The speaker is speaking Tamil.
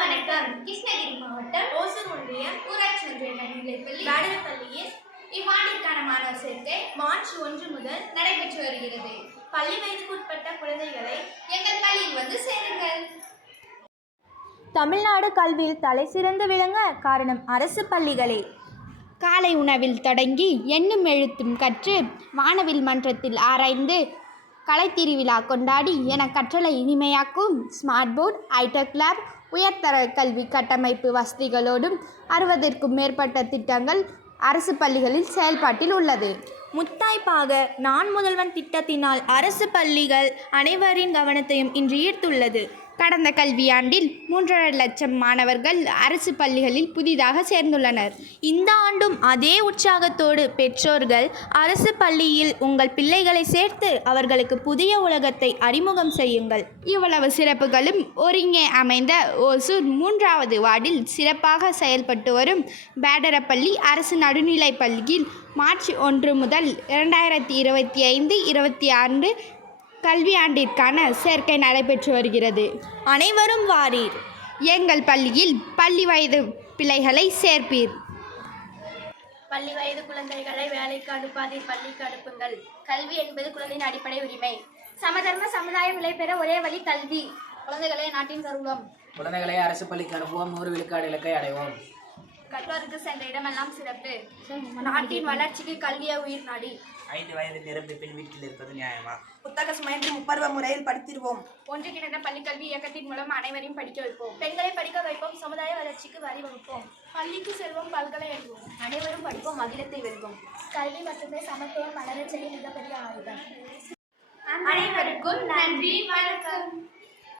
வணக்கம். கிருஷ்ணகிரி மாவட்டம் ஓசூர் ஒன்றியம் ஊராட்சி ஒன்றிய நடுநிலைப்பள்ளி பள்ளியில் இவ்வாண்டிற்கான மாணவர் சேர்க்கை மார்ச் 1 முதல் நடைபெற்று வருகிறது. பள்ளி வயதுக்குட்பட்ட குழந்தைகளை எங்கள் பள்ளியில் வந்து சேருங்கள். தமிழ்நாடு கல்வியில் தலைசிறந்து விளங்க காரணம் அரசு பள்ளிகளே. காலை உணவில் தொடங்கி எண்ணும் எழுத்தும் கற்று வானவில் மன்றத்தில் ஆராய்ந்து கலைத்திருவிழா கொண்டாடி என கற்றலை இனிமையாக்கும் ஸ்மார்ட் போர்டு, ஐடெக் லேப், உயர்தர கல்வி கட்டமைப்பு வசதிகளோடும் 60க்கும் மேற்பட்ட திட்டங்கள் அரசு பள்ளிகளில் செயல்பாட்டில் உள்ளது. முத்தாய்ப்பாக நான் முதல்வன் திட்டத்தினால் அரசு பள்ளிகள் அனைவரின் கவனத்தையும் இன்று ஈர்த்துள்ளது. கடந்த கல்வியாண்டில் 3.5 லட்சம் மாணவர்கள் அரசு பள்ளிகளில் புதிதாக சேர்ந்துள்ளனர். இந்த ஆண்டும் அதே உற்சாகத்தோடு பெற்றோர்கள் அரசு பள்ளியில் உங்கள் பிள்ளைகளை சேர்த்து அவர்களுக்கு புதிய உலகத்தை அறிமுகம் செய்யுங்கள். இவ்வளவு சிறப்புகளும் ஒருங்கே அமைந்த ஓசூர் 3வது வார்டில் சிறப்பாக செயல்பட்டு வரும் பேடரப்பள்ளி அரசு நடுநிலைப் பள்ளியில் மார்ச் 1 முதல் 2025-26 கல்வியாண்டிற்கான சேர்க்கை நடைபெற்று வருகிறது. அனைவரும் வாரீர், எங்கள் பள்ளியில் பள்ளி வயது பிள்ளைகளை சேர்ப்பீர். பள்ளி வயது குழந்தைகளை வேலைக்கு அனுப்பாதீர், பள்ளிக்கு அனுப்புங்கள். கல்வி என்பது குழந்தையின் அடிப்படை உரிமை. சமதர்ம சமுதாய விலை பெற ஒரே வழி கல்வி. குழந்தைகளே நாட்டின் கருவூலம். குழந்தைகளை அரசு பள்ளிக்கு அனுப்புவோம், 100 விழுக்காடு இலக்கை அடைவோம். கற்றோருக்கு சென்ற இடமெல்லாம் சிறப்பு. நாட்டின் வளர்ச்சிக்கு கல்விய உயிர் நாடி. 5 வயது நிரம்பி பின் வீட்டில் இருப்பது நியாயமா? புத்தக சுமையின்றி முப்பருவ முறையில் படித்திருவோம். ஒன்று கிடந்த பள்ளிக்கல்வி இயக்கத்தின் மூலம் அனைவரையும் படிக்க வைப்போம். பெண்களை படிக்க வைப்போம், சமுதாய வளர்ச்சிக்கு வழிவகுப்போம். பள்ளிக்கு செல்வோம், பல்கலை எழுதுவோம். அனைவரும் படிப்போம், அகிலத்தை வெல்வோம். கல்வி மட்டுமே சமத்துவம் வளரச் செய்ய மிகப்பெரிய ஆயுதம். அனைவருக்கும் நன்றி, வணக்கம்.